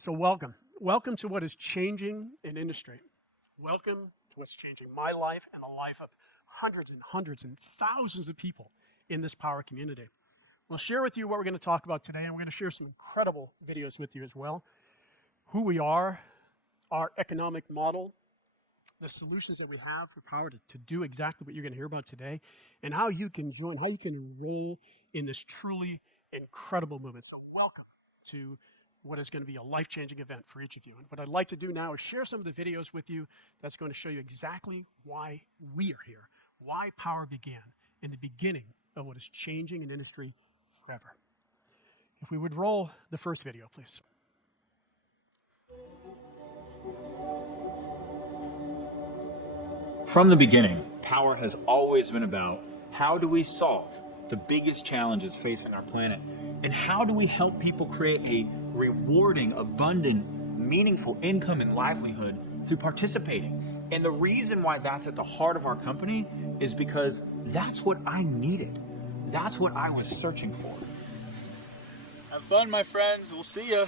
So welcome to what is changing in industry. Welcome to what's changing my life and the life of hundreds and thousands of people in this Powur community. We'll share with you what we're going to talk about today, and we're going to share some incredible videos with you as well. Who we are, our economic model, the solutions that we have for Powur to do exactly what you're going to hear about today, and how you can join, how you can enroll in this truly incredible movement. So welcome to what is going to be a life-changing event for each of you. And what I'd like to do now is share some of the videos with you that's going to show you exactly why we are here, why Powur began in the beginning of what is changing in industry forever. If we would roll the first video, please. From the beginning, Powur has always been about how do we solve the biggest challenges facing our planet, and how do we help people create a rewarding, abundant, meaningful income and livelihood through participating. And the reason why that's at the heart of our company is because that's what I needed. That's what I was searching for. Have fun, my friends. We'll see ya.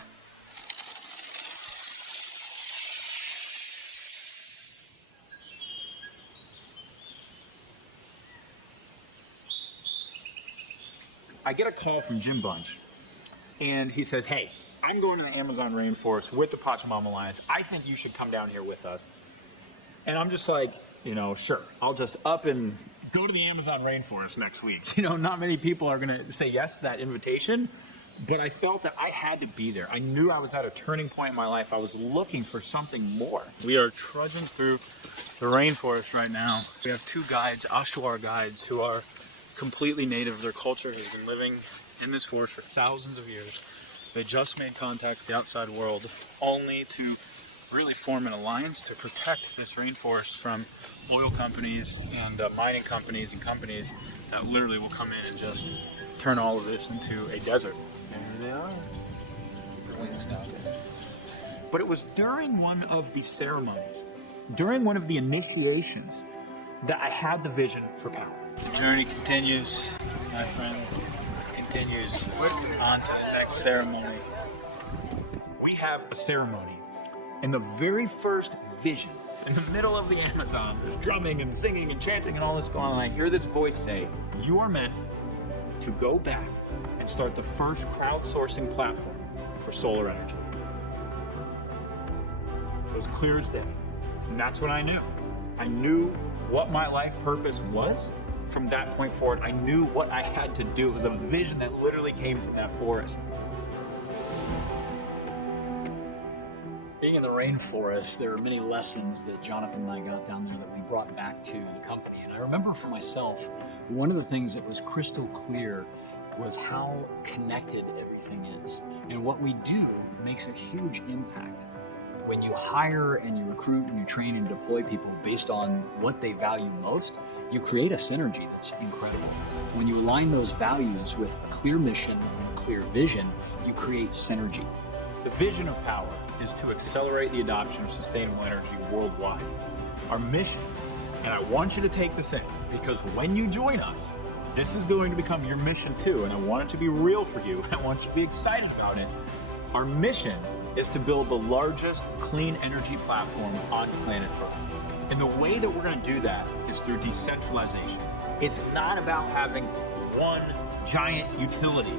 I get a call from Jim Bunch, and he says, hey, I'm going to the Amazon rainforest with the Pachamama Alliance. I think you should come down here with us. And I'm just like, sure, I'll just up and go to the Amazon rainforest next week. Not many people are going to say yes to that invitation, but I felt that I had to be there. I knew I was at a turning point in my life. I was looking for something more. We are trudging through the rainforest right now. We have two guides, Ashwar guides, who are completely native. Their culture has been living in this forest for thousands of years. They just made contact with the outside world only to really form an alliance to protect this rainforest from oil companies and mining companies and companies that literally will come in and just turn all of this into a desert. And here they are. Keep your wings down. But it was during one of the ceremonies, during one of the initiations, that I had the vision for Powur. The journey continues, my friends. Continues on to the next ceremony. We have a ceremony, and the very first vision, in the middle of the Amazon, there's drumming and singing and chanting and all this going on, and I hear this voice say, you are meant to go back and start the first crowdsourcing platform for solar energy. It was clear as day, and that's what I knew. I knew what my life purpose was. From that point forward, I knew what I had to do. It was a vision that literally came from that forest. Being in the rainforest, there are many lessons that Jonathan and I got down there that we brought back to the company. And I remember for myself, one of the things that was crystal clear was how connected everything is. And what we do makes a huge impact. When you hire and you recruit and you train and deploy people based on what they value most, you create a synergy that's incredible. When you align those values with a clear mission and a clear vision, you create synergy. The vision of Powur is to accelerate the adoption of sustainable energy worldwide. Our mission, and I want you to take this in, because when you join us, this is going to become your mission too, and I want it to be real for you. I want you to be excited about it. Our mission is to build the largest clean energy platform on planet Earth. And the way that we're going to do that is through decentralization. It's not about having one giant utility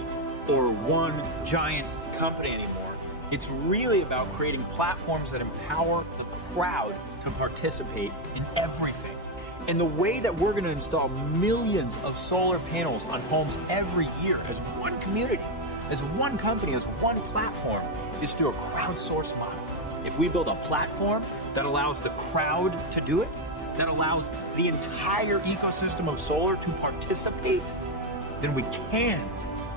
or one giant company anymore. It's really about creating platforms that empower the crowd to participate in everything. And the way that we're going to install millions of solar panels on homes every year as one community, as one company, as one platform, is through a crowdsourced model. If we build a platform that allows the crowd to do it, that allows the entire ecosystem of solar to participate, then we can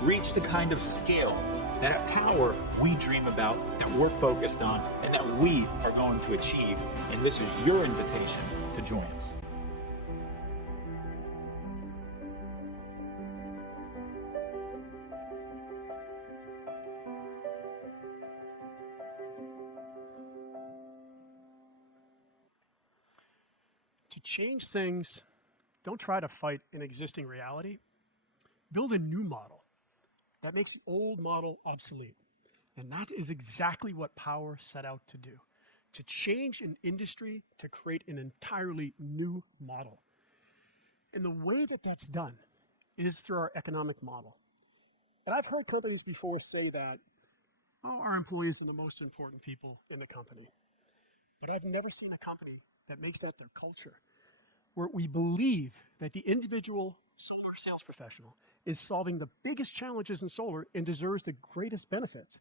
reach the kind of scale that at Powur we dream about, that we're focused on, and that we are going to achieve. And this is your invitation to join us. To change things, don't try to fight an existing reality. Build a new model that makes the old model obsolete. And that is exactly what Powur set out to do, to change an industry to create an entirely new model. And the way that that's done is through our economic model. And I've heard companies before say that, oh, our employees are the most important people in the company. But I've never seen a company that makes that their culture, where we believe that the individual solar sales professional is solving the biggest challenges in solar and deserves the greatest benefits.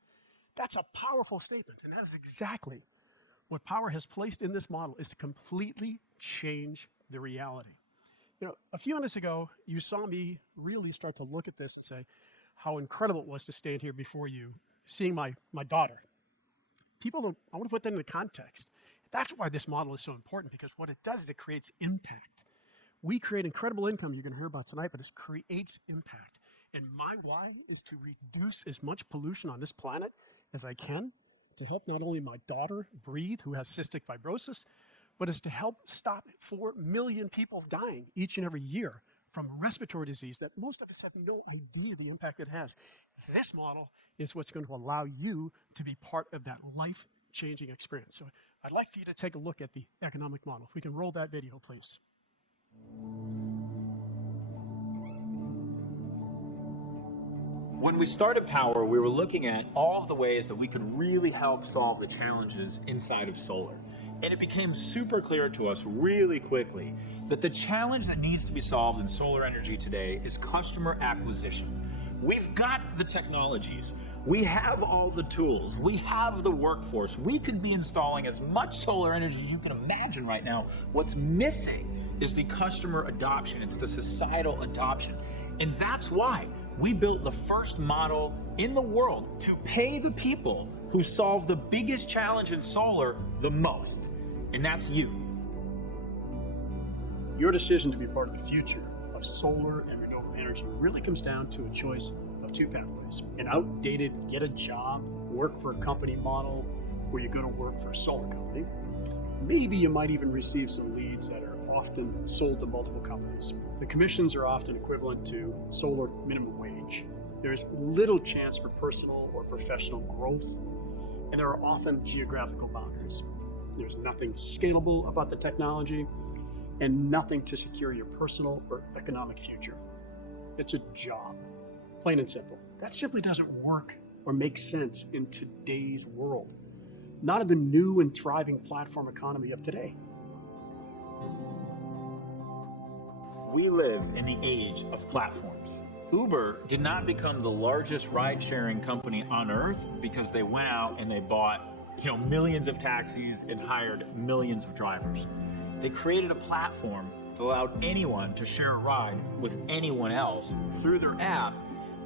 That's a powerful statement, and that is exactly what Powur has placed in this model, is to completely change the reality. You know, a few minutes ago, you saw me really start to look at this and say how incredible it was to stand here before you, seeing my daughter. I want to put that into context. That's why this model is so important, because what it does is it creates impact. We create incredible income you're going to hear about tonight, but it creates impact. And my why is to reduce as much pollution on this planet as I can, to help not only my daughter breathe, who has cystic fibrosis, but is to help stop 4 million people dying each and every year from respiratory disease that most of us have no idea the impact it has. This model is what's going to allow you to be part of that life-changing experience. So I'd like for you to take a look at the economic model. If we can roll that video, please. When we started Powur, we were looking at all of the ways that we could really help solve the challenges inside of solar. And it became super clear to us really quickly that the challenge that needs to be solved in solar energy today is customer acquisition. We've got the technologies, we have all the tools, we have the workforce, we could be installing as much solar energy as you can imagine right now. What's missing is the customer adoption, it's the societal adoption. And that's why we built the first model in the world to pay the people who solve the biggest challenge in solar the most, and that's you. Your decision to be part of the future of solar and renewable energy really comes down to a choice of two pathways: an outdated get a job, work for a company model where you go to work for a solar company. Maybe you might even receive some leads that are often sold to multiple companies. The commissions are often equivalent to solar minimum wage. There's little chance for personal or professional growth, and there are often geographical boundaries. There's nothing scalable about the technology, and nothing to secure your personal or economic future. It's a job, plain and simple. That simply doesn't work or make sense in today's world, not in the new and thriving platform economy of today. We live in the age of platforms. Uber did not become the largest ride-sharing company on earth because they went out and they bought, millions of taxis and hired millions of drivers. They created a platform that allowed anyone to share a ride with anyone else through their app,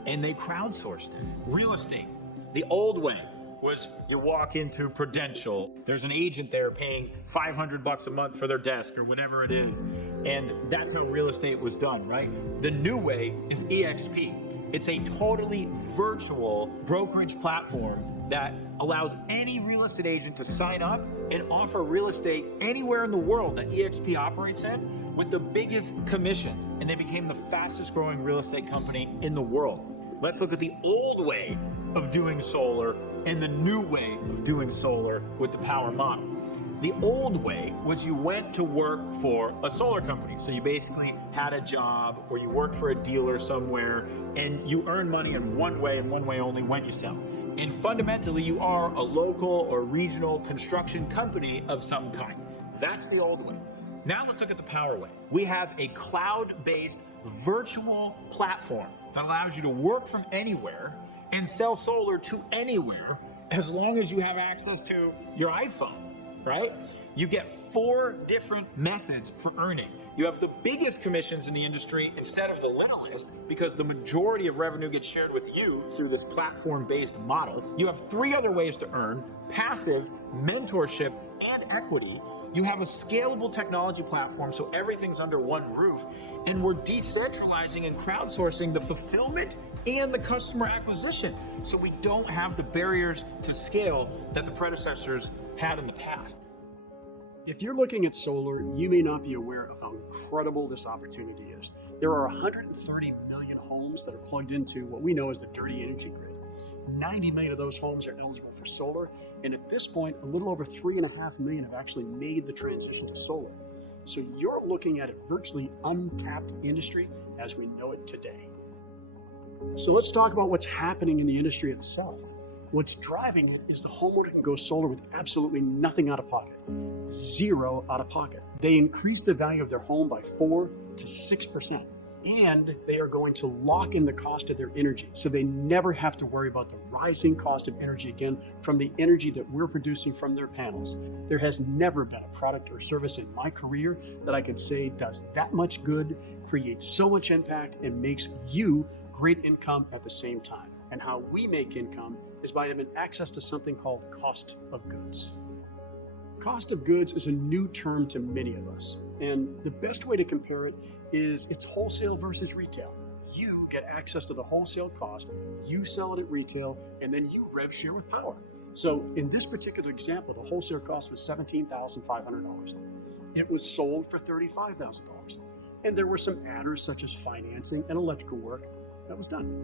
and they crowdsourced it. Real estate, the old way was you walk into Prudential, there's an agent there paying $500 a month for their desk or whatever it is, and that's how real estate was done, right? The new way is EXP. It's a totally virtual brokerage platform that allows any real estate agent to sign up and offer real estate anywhere in the world that EXP operates in with the biggest commissions, and they became the fastest growing real estate company in the world. Let's look at the old way of doing solar and the new way of doing solar with the Powur model. The old way was you went to work for a solar company. So you basically had a job or you worked for a dealer somewhere and you earn money in one way and one way only: when you sell. And fundamentally, you are a local or regional construction company of some kind. That's the old way. Now let's look at the Powur way. We have a cloud-based virtual platform that allows you to work from anywhere and sell solar to anywhere as long as you have access to your iPhone, right? You get 4 different methods for earning. You have the biggest commissions in the industry instead of the littlest, because the majority of revenue gets shared with you through this platform-based model. You have 3 other ways to earn: passive, mentorship, and equity. You have a scalable technology platform, so everything's under one roof, and we're decentralizing and crowdsourcing the fulfillment and the customer acquisition, so we don't have the barriers to scale that the predecessors had in the past. If you're looking at solar, you may not be aware of how incredible this opportunity is. There are 130 million homes that are plugged into what we know as the dirty energy grid. 90 million of those homes are eligible for solar, and at this point, a little over 3.5 million have actually made the transition to solar. So you're looking at a virtually untapped industry as we know it today. So let's talk about what's happening in the industry itself. What's driving it is the homeowner can go solar with absolutely nothing out of pocket, zero out of pocket. They increase the value of their home by 4 to 6%. And they are going to lock in the cost of their energy. So they never have to worry about the rising cost of energy again from the energy that we're producing from their panels. There has never been a product or service in my career that I could say does that much good, creates so much impact, and makes you great income at the same time. And how we make income is by having access to something called cost of goods. Cost of goods is a new term to many of us. And the best way to compare it is it's wholesale versus retail. You get access to the wholesale cost, you sell it at retail, and then you rev share with Powur. So in this particular example, the wholesale cost was $17,500. It was sold for $35,000. And there were some adders such as financing and electrical work that was done.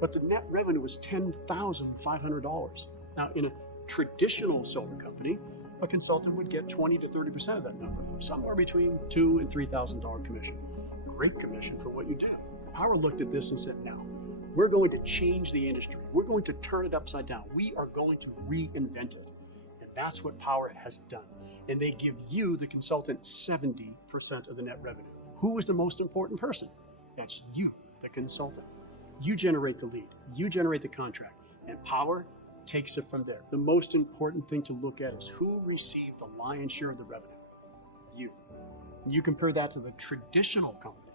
But the net revenue was $10,500. Now in a traditional solar company, a consultant would get 20 to 30% of that number, somewhere between $2,000 and $3,000 commission. Great commission for what you do. Powur looked at this and said, now, we're going to change the industry. We're going to turn it upside down. We are going to reinvent it. And that's what Powur has done. And they give you, the consultant, 70% of the net revenue. Who is the most important person? That's you, the consultant. You generate the lead. You generate the contract. And Powur takes it from there. The most important thing to look at is who received the lion's share of the revenue. You. You compare that to the traditional company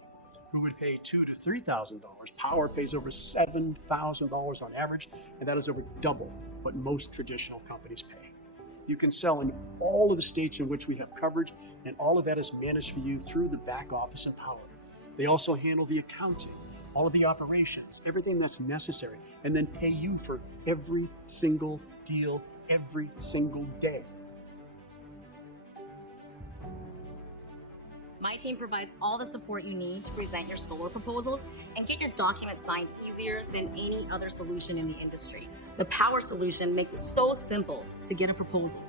who would pay $2,000 to $3,000. Powur pays over $7,000 on average, and that is over double what most traditional companies pay. You can sell in all of the states in which we have coverage, and all of that is managed for you through the back office of Powur. They also handle the accounting, all of the operations, everything that's necessary, and then pay you for every single deal, every single day. My team provides all the support you need to present your solar proposals and get your documents signed easier than any other solution in the industry. The Powur solution makes it so simple to get a proposal.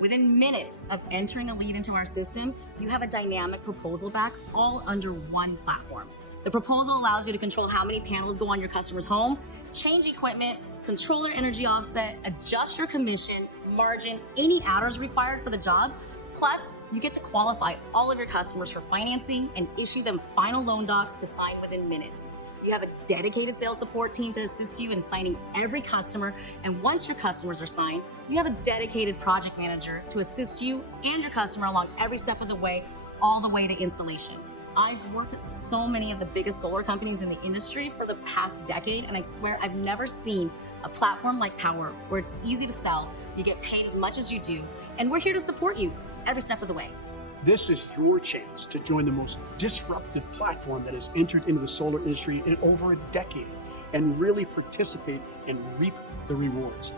Within minutes of entering a lead into our system, you have a dynamic proposal back all under one platform. The proposal allows you to control how many panels go on your customer's home, change equipment, control their energy offset, adjust your commission, margin, any adders required for the job. Plus, you get to qualify all of your customers for financing and issue them final loan docs to sign within minutes. You have a dedicated sales support team to assist you in signing every customer, and once your customers are signed, you have a dedicated project manager to assist you and your customer along every step of the way, all the way to installation. I've worked at so many of the biggest solar companies in the industry for the past decade, and I swear I've never seen a platform like Powur where it's easy to sell, you get paid as much as you do, and we're here to support you every step of the way. This is your chance to join the most disruptive platform that has entered into the solar industry in over a decade and really participate and reap the rewards.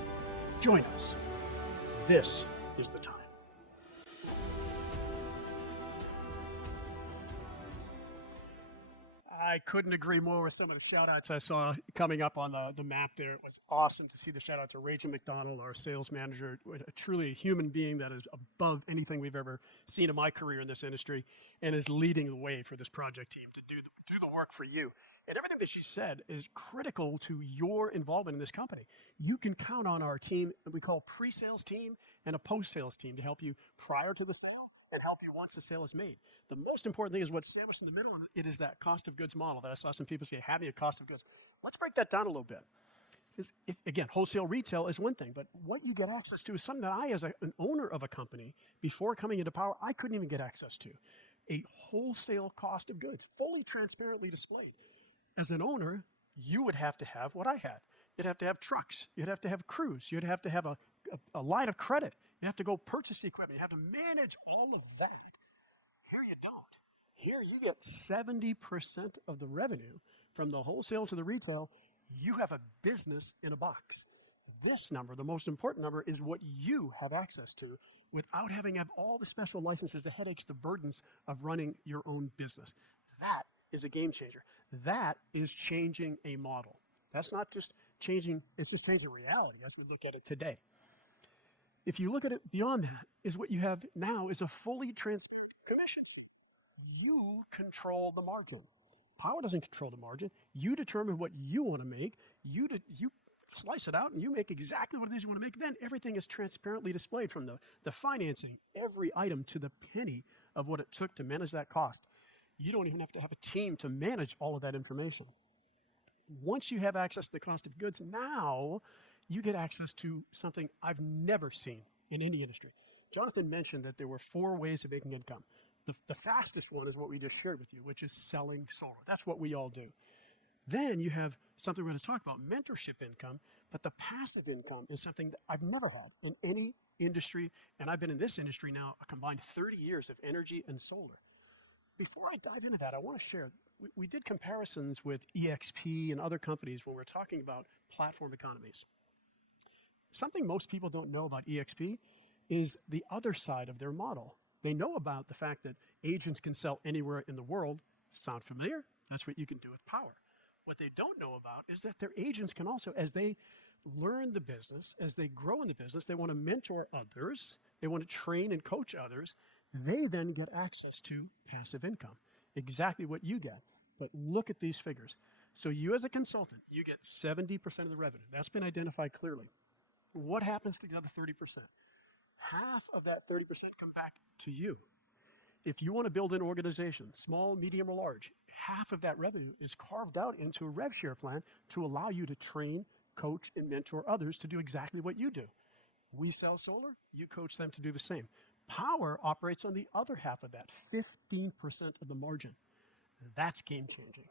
Join us. This is the time. I couldn't agree more with some of the shout outs I saw coming up on the map there. It was awesome to see the shout out to Rachel McDonald, our sales manager, truly a human being that is above anything we've ever seen in my career in this industry and is leading the way for this project team to do the work for you. And everything that she said is critical to your involvement in this company. You can count on our team that we call pre-sales team and a post-sales team to help you prior to the sale and help you once the sale is made. The most important thing is what's sandwiched in the middle, and it is that cost of goods model that I saw some people say, having a cost of goods. Let's break that down a little bit. Again, wholesale retail is one thing, but what you get access to is something that I, as an owner of a company, before coming into Powur, I couldn't even get access to. A wholesale cost of goods, fully transparently displayed. As an owner, you would have to have what I had. You'd have to have trucks. You'd have to have crews. You'd have to have a line of credit. You have to go purchase the equipment. You have to manage all of that. Here you don't. Here you get 70% of the revenue from the wholesale to the retail. You have a business in a box. This number, the most important number, is what you have access to without having to have all the special licenses, the headaches, the burdens of running your own business. That is a game changer. That is changing a model. That's not just changing, it's just changing reality as we look at it today. If you look at it beyond that, is what you have now is a fully transparent commission sheet. You control the margin. Powur doesn't control the margin. You determine what you want to make. You slice it out and you make exactly what it is you want to make. Then everything is transparently displayed from the financing, every item to the penny of what it took to manage that cost. You don't even have to have a team to manage all of that information. Once you have access to the cost of goods, now you get access to something I've never seen in any industry. Jonathan mentioned that there were 4 ways of making income. The fastest one is what we just shared with you, which is selling solar. That's what we all do. Then you have something we're going to talk about, mentorship income, but the passive income is something that I've never had in any industry, and I've been in this industry now a combined 30 years of energy and solar. Before I dive into that, I want to share, we did comparisons with EXP and other companies when we're talking about platform economies. Something most people don't know about EXP is the other side of their model. They know about the fact that agents can sell anywhere in the world. Sound familiar? That's what you can do with Powur. What they don't know about is that their agents can also, as they learn the business, as they grow in the business, they want to mentor others, they want to train and coach others, they then get access to passive income, exactly what you get. But look at these figures. So you as a consultant, you get 70% of the revenue. That's been identified clearly. What happens to the other 30%? Half of that 30% come back to you. If you want to build an organization, small, medium, or large, half of that revenue is carved out into a rev share plan to allow you to train, coach, and mentor others to do exactly what you do. We sell solar, you coach them to do the same. Powur operates on the other half of that, 15% of the margin. That's game changing.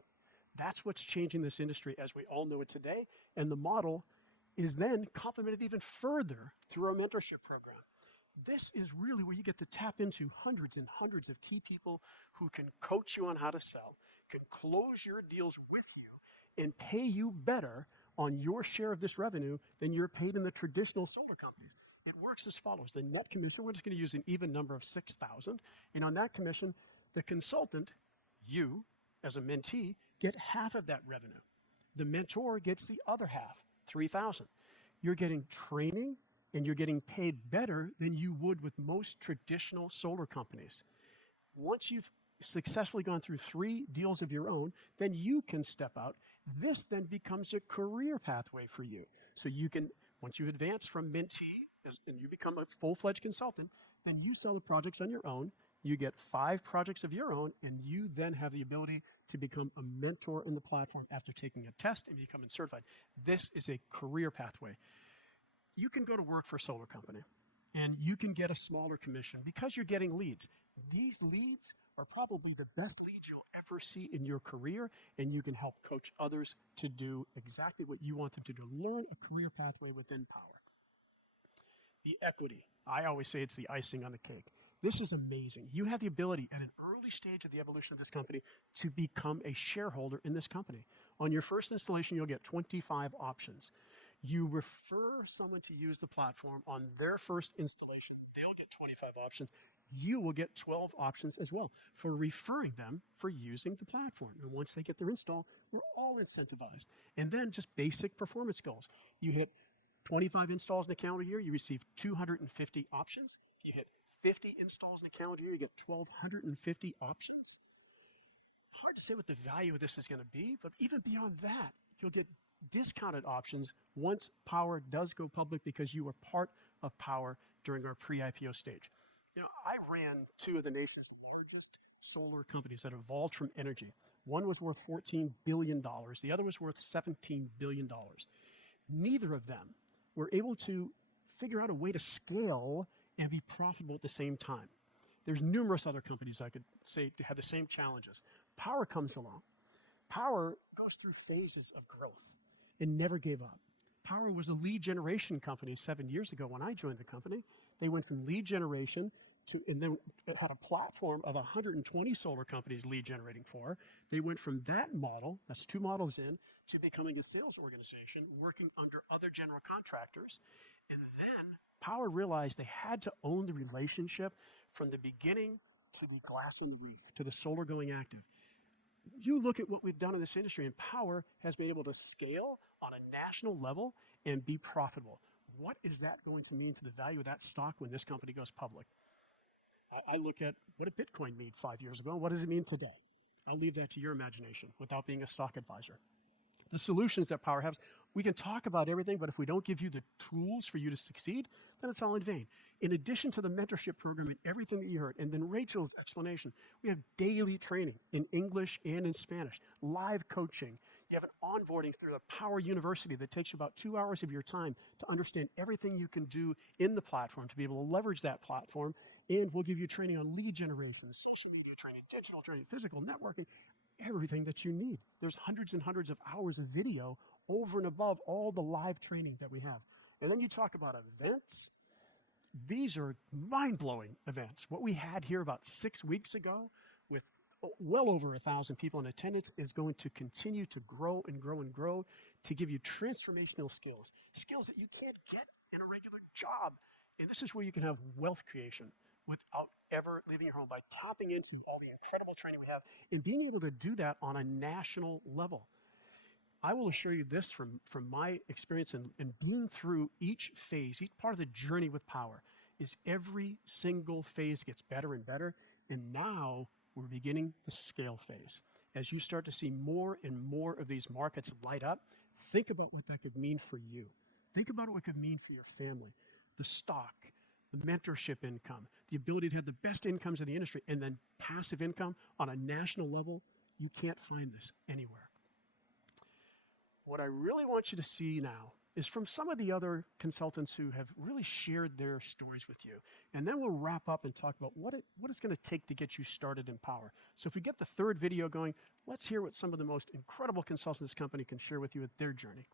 That's what's changing this industry as we all know it today. And the model is then complemented even further through our mentorship program. This is really where you get to tap into hundreds and hundreds of key people who can coach you on how to sell, can close your deals with you, and pay you better on your share of this revenue than you're paid in the traditional solar companies. It works as follows. The net commission, we're just going to use an even number of 6,000. And on that commission, the consultant, you as a mentee, get half of that revenue. The mentor gets the other half, 3,000. You're getting training and you're getting paid better than you would with most traditional solar companies. Once you've successfully gone through 3 deals of your own, then you can step out. This then becomes a career pathway for you. So you can, once you advance from mentee and you become a full-fledged consultant, then you sell the projects on your own. You get 5 projects of your own, and you then have the ability to become a mentor in the platform after taking a test and becoming certified. This is a career pathway. You can go to work for a solar company, and you can get a smaller commission because you're getting leads. These leads are probably the best leads you'll ever see in your career, and you can help coach others to do exactly what you want them to do. Learn a career pathway within Powur. The equity. I always say it's the icing on the cake. This is amazing. You have the ability at an early stage of the evolution of this company to become a shareholder in this company. On your first installation, you'll get 25 options. You refer someone to use the platform on their first installation, they'll get 25 options. You will get 12 options as well for referring them for using the platform. And once they get their install, we're all incentivized. And then just basic performance goals. You hit 25 installs in a calendar year, you receive 250 options. You hit 50 installs in a calendar year, you get 1,250 options. Hard to say what the value of this is going to be, but even beyond that, you'll get discounted options once Powur does go public because you were part of Powur during our pre-IPO stage. You know, I ran 2 of the nation's largest solar companies that evolved from energy. One was worth $14 billion. The other was worth $17 billion. Neither of them were able to figure out a way to scale and be profitable at the same time. There's numerous other companies I could say to have the same challenges. Powur comes along. Powur goes through phases of growth and never gave up. Powur was a lead generation company 7 years ago when I joined the company. They went from lead generation to, and then it had a platform of 120 solar companies lead generating for. They went from that model, that's 2 models in, to becoming a sales organization working under other general contractors. And then Powur realized they had to own the relationship from the beginning to the glass in the week, to the solar going active. You look at what we've done in this industry, and Powur has been able to scale on a national level and be profitable. What is that going to mean to the value of that stock when this company goes public? I look at what did Bitcoin mean 5 years ago, and what does it mean today? I'll leave that to your imagination without being a stock advisor. The solutions that Powur has, we can talk about everything, but if we don't give you the tools for you to succeed, then it's all in vain. In addition to the mentorship program and everything that you heard, and then Rachel's explanation, we have daily training in English and in Spanish, live coaching. You have an onboarding through the Powur University that takes you about 2 hours of your time to understand everything you can do in the platform, to be able to leverage that platform. And we'll give you training on lead generation, social media training, digital training, physical networking, everything that you need. There's hundreds and hundreds of hours of video over and above all the live training that we have. And then you talk about events. These are mind-blowing events. What we had here about 6 weeks ago with well over 1,000 people in attendance is going to continue to grow and grow and grow to give you transformational skills, skills that you can't get in a regular job. And this is where you can have wealth creation without ever leaving your home, by tapping into all the incredible training we have and being able to do that on a national level. I will assure you this from my experience in being through each phase, each part of the journey with Powur, is every single phase gets better and better. And now we're beginning the scale phase. As you start to see more and more of these markets light up, think about what that could mean for you. Think about what it could mean for your family, the stock, the mentorship income, the ability to have the best incomes in the industry, and then passive income on a national level. You can't find this anywhere. What I really want you to see now is from some of the other consultants who have really shared their stories with you. And then we'll wrap up and talk about what it's going to take to get you started in Powur. So if we get the third video going, let's hear what some of the most incredible consultants in this company can share with you at their journey.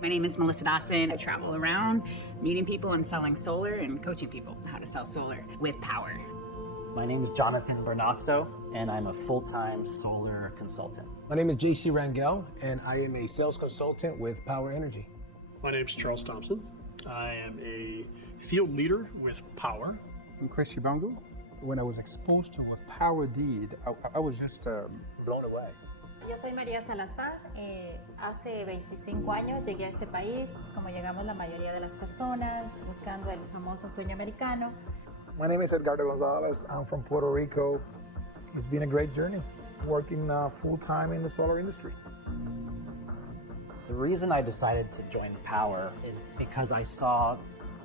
My name is Melissa Dawson. I travel around meeting people and selling solar and coaching people how to sell solar with Powur. My name is Jonathan Bernasto, and I'm a full-time solar consultant. My name is JC Rangel, and I am a sales consultant with Powur Energy. My name is Charles Thompson. I am a field leader with Powur. I'm Chris Chibongo. When I was exposed to what Powur did, I was just blown away. Yo soy María Salazar. Hace 25 años llegué a este país, como llegamos la mayoría de las personas, buscando el famoso sueño americano. My name is Edgardo Gonzalez. I'm from Puerto Rico. It's been a great journey, working full-time in the solar industry. The reason I decided to join Powur is because I saw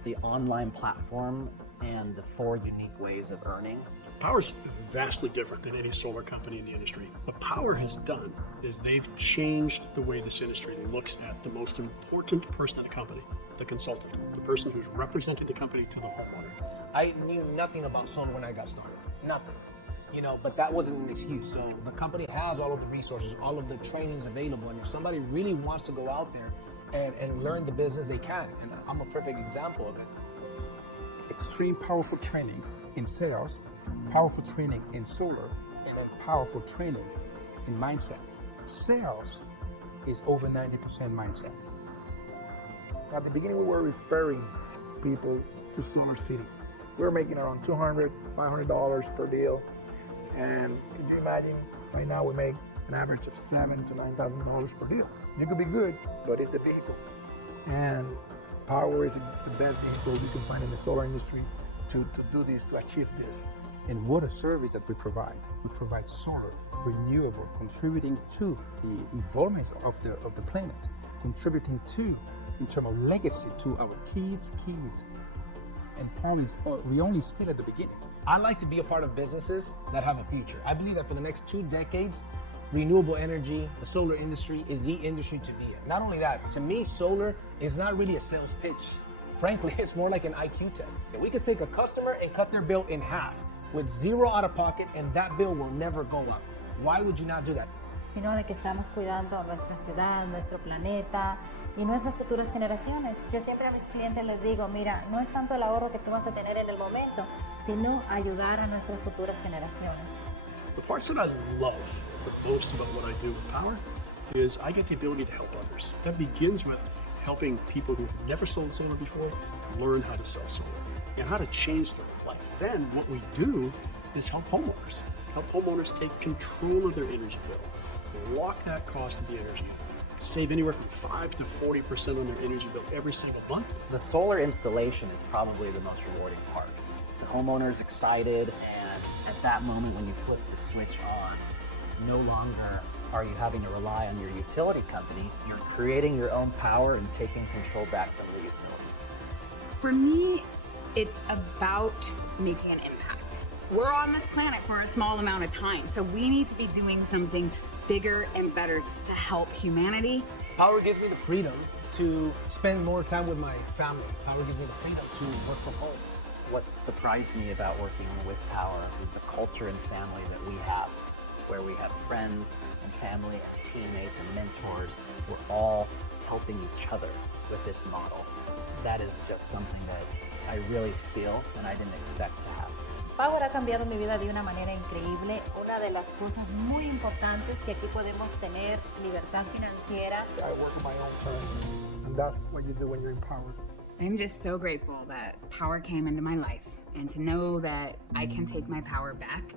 the online platform and the 4 unique ways of earning. Powur's vastly different than any solar company in the industry. What Powur has done is they've changed the way this industry looks at the most important person in the company, the consultant, the person who's representing the company to the homeowner. I knew nothing about solar when I got started, nothing. But that wasn't an excuse. So the company has all of the resources, all of the trainings available, and if somebody really wants to go out there and learn the business, they can. And I'm a perfect example of it. Extreme powerful training in sales, powerful training in solar, and then powerful training in mindset. Sales is over 90% mindset. At the beginning, we were referring people to Solar City. We were making around $200, $500 per deal. And can you imagine, right now we make an average of $7,000 to $9,000 per deal. You could be good, but it's the vehicle. And Powur is the best vehicle you can find in the solar industry to do this, to achieve this. And what a service that we provide. We provide solar, renewable, contributing to the evolvement of the planet, contributing to, in terms of legacy, to our kids' kids. And we're only still at the beginning. I like to be a part of businesses that have a future. I believe that for the next 2 decades, renewable energy, the solar industry is the industry to be in. Not only that, to me, solar is not really a sales pitch. Frankly, it's more like an IQ test. We could take a customer and cut their bill in half with 0 out of pocket, and that bill will never go up. Why would you not do that? Sino de que estamos cuidando nuestra ciudad, nuestro planeta y nuestras futuras generaciones. Yo siempre a mis clientes les digo, mira, no es tanto el ahorro que tú vas a tener en el momento, sino ayudar a nuestras futuras generaciones. The parts that I love the most about what I do with Powur is I get the ability to help others. That begins with helping people who've never sold solar before learn how to sell solar and how to change their life. Then what we do is help homeowners. Help homeowners take control of their energy bill, lock that cost of the energy, save anywhere from 5 to 40% on their energy bill every single month. The solar installation is probably the most rewarding part. The homeowner's excited, and at that moment when you flip the switch on, no longer are you having to rely on your utility company. You're creating your own power and taking control back from the utility. For me, it's about making an impact. We're on this planet for a small amount of time, so we need to be doing something bigger and better to help humanity. Power gives me the freedom to spend more time with my family. Power gives me the freedom to work from home. What surprised me about working with Power is the culture and family that we have, where we have friends and family and teammates and mentors. We're all helping each other with this model. That is just something that I really feel and I didn't expect to have. Power ha cambiado mi vida de una manera increíble. Una de las cosas muy importantes que aquí podemos tener libertad financiera. I work on my own terms, and that's what you do when you're empowered. I'm just so grateful that power came into my life and to know that I can take my power back,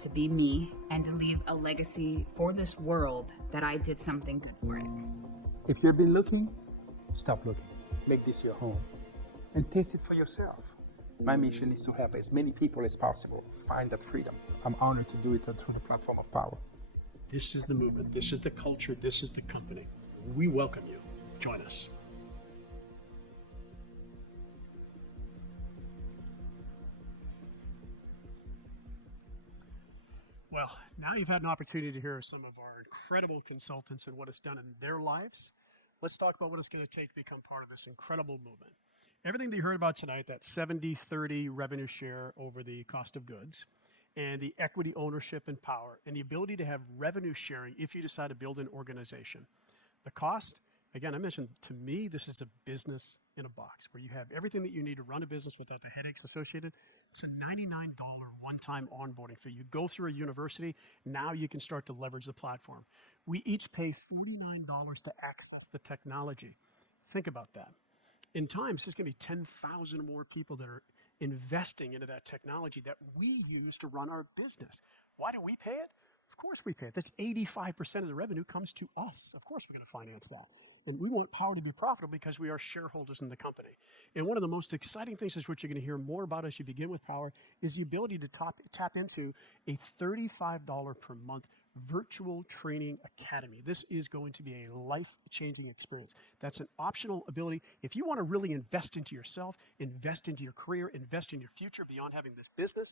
to be me, and to leave a legacy for this world that I did something good for it. If you've been looking, stop looking. Make this your home and taste it for yourself. My mission is to help as many people as possible find that freedom. I'm honored to do it through the platform of Power. This is the movement. This is the culture. This is the company. We welcome you. Join us. Well, now you've had an opportunity to hear some of our incredible consultants and what it's done in their lives. Let's talk about what it's going to take to become part of this incredible movement. Everything that you heard about tonight, that 70-30 revenue share over the cost of goods, and the equity ownership and power, and the ability to have revenue sharing if you decide to build an organization. The cost, again, I mentioned, to me, this is a business in a box where you have everything that you need to run a business without the headaches associated. It's a $99 one-time onboarding fee. You go through a university, now you can start to leverage the platform. We each pay $49 to access the technology. Think about that. In time, there's going to be 10,000 more people that are investing into that technology that we use to run our business. Why do we pay it? Of course we pay it. That's 85% of the revenue comes to us. Of course we're going to finance that. And we want Power to be profitable because we are shareholders in the company. And one of the most exciting things is what you're going to hear more about as you begin with Power is the ability to tap into a $35 per month virtual training academy. This is going to be a life-changing experience. That's an optional ability. If you want to really invest into yourself, invest into your career, invest in your future beyond having this business,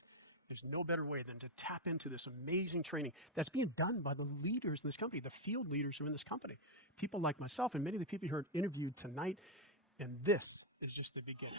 there's no better way than to tap into this amazing training that's being done by the leaders in this company, the field leaders who are in this company. People like myself and many of the people you heard interviewed tonight. And this is just the beginning.